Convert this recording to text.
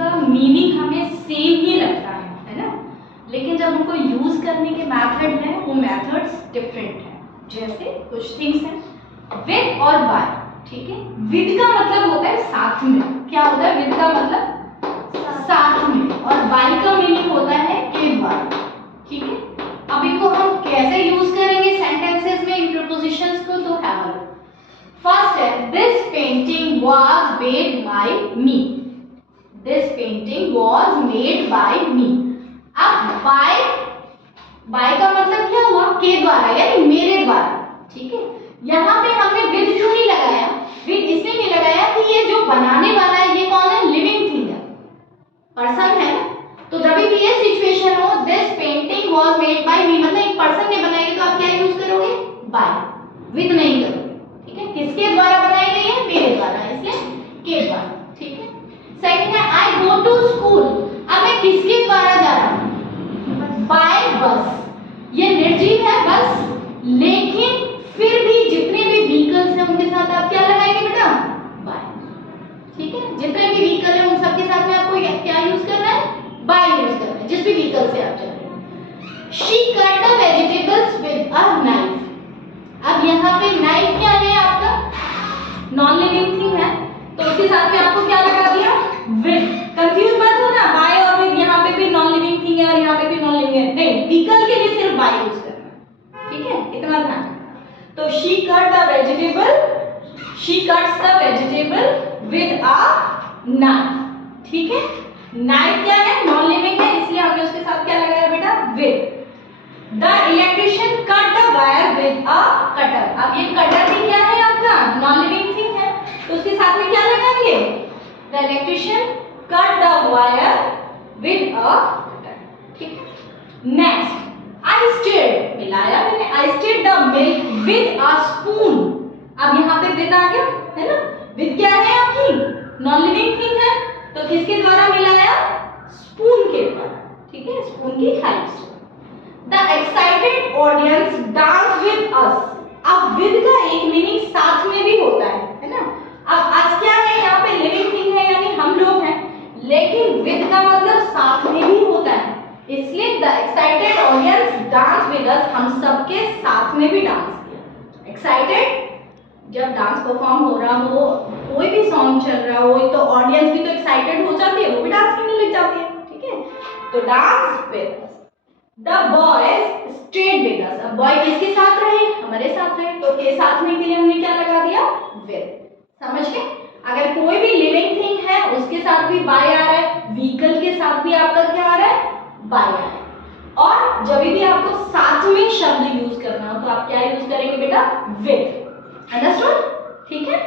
उनका मीनिंग हमें सेम ही लगता है ना, लेकिन जब उनको यूज करने के मेथड हैं वो मेथड्स डिफरेंट हैं। जैसे कुछ थिंग्स हैं विद और बाय, ठीक है। विद का मतलब होता है साथ में, क्या होता है विद का मतलब साथ में, और बाय का मीनिंग होता है के द्वारा, ठीक है। अब इनको हम कैसे यूज करेंगे सेंटेंसेस में इन प्रीपोजिशंस को, तो हैव अ लुक। फर्स्ट है this painting was made by me, this painting was made by me. अब बाय का मतलब क्या हुआ, के द्वारा यानी मेरे द्वारा, ठीक है। यहाँ पे हमने विद क्यों नहीं लगाया, विद इसलिए नहीं लगाया कि ये जो बनाने वाला है ये कौन है, लिविंग थिंग है, पर्सन है। तो जब भी ये सिचुएशन हो this painting was made by me, मतलब एक पर्सन ने बनाई है, तो आप क्या यूज करोगे, बाय, विद नहीं करोगे, ठीक है। किसके द्वारा बनाई गई है, मेरे द्वारा, इसलिए के द्वारा, ठीक है। सेकंड है आई गो टू स्कूल, अब मैं किसके द्वारा जा रहा हूं, बाय बस, ये निर्जीव है बस, लेकिन फिर भी जितने भी व्हीकल्स हैं उनके साथ आप क्या लगाएंगे बेटा, बाय, ठीक है। जितने भी व्हीकल हैं उन सबके साथ में आपको क्या यूज करना है, बाय यूज करना है, जिस भी व्हीकल से आप जा रहे हैं। She cut the vegetables with a knife, अब यहाँ पे नाइफ क्या है आपका, नॉन लिविंग थिंग है, तो उसके साथ में आपको क्या लगा दिया, विद। कंफ्यूज मत होना, बाय और विद, यहाँ पे भी नॉन लिविंग थिंग है और यहाँ पे भी नॉन लिविंग है, नहीं, व्हीकल के लिए सिर्फ बाय यूज करना है, ठीक है, इतना ध्यान रखना। तो she cut the vegetable, she cuts the vegetable with a knife, ठीक है। knife क्या है, नॉन लिविंग है, इसलिए हमने उसके साथ क्या लगाया बेटा, with। the electrician cut the wire with a cutter, अब ये cutter भी क्या है आपका, नॉन लिविंग थिंग है, तो उसके साथ में क्या लगाएंगे, the electrician cut the wire with a cutter, ठीक है। next I stirred, मिलाया मैंने, I stirred the milk with a spoon, अब यहाँ पे with आ गया है ना, with क्या है आपकी, नॉन लिविंग थिंग है, तो किसके द्वारा मिलाया, स्पून के द्वारा, ठीक है, स्पून की हेल्प से। The excited audience dance with us, अब with का एक मीनिंग साथ में भी होता है ना। अब us क्या है, यहाँ पे लिविंग थिंग है यानी हम लोग हैं, लेकिन with का मतलब साथ में भी होता है, इसलिए the excited audience dance with us, हम सबके साथ में भी डांस किया। एक्साइटेड जब डांस परफॉर्म हो रहा हो, कोई भी सॉन्ग चल रहा हो, तो ऑडियंस भी तो एक्साइटेड हो जाती है, वो भी डांस करने लग जाती है, ठीक है। तो dance with us. The boys stayed with us, अब बॉय किसके साथ रहे, हमारे साथ रहे, तो के साथ में के लिए हमने क्या लगा दिया, विद, समझ गए। अगर कोई भी लिविंग थिंग है उसके साथ भी बाय आ रहा है, व्हीकल के साथ भी आपका क्या आ रहा है, बाय है। और जब भी आपको साथ में शब्द यूज करना हो तो आप क्या यूज करेंगे बेटा, विद, अंडरस्टूड, ठीक है।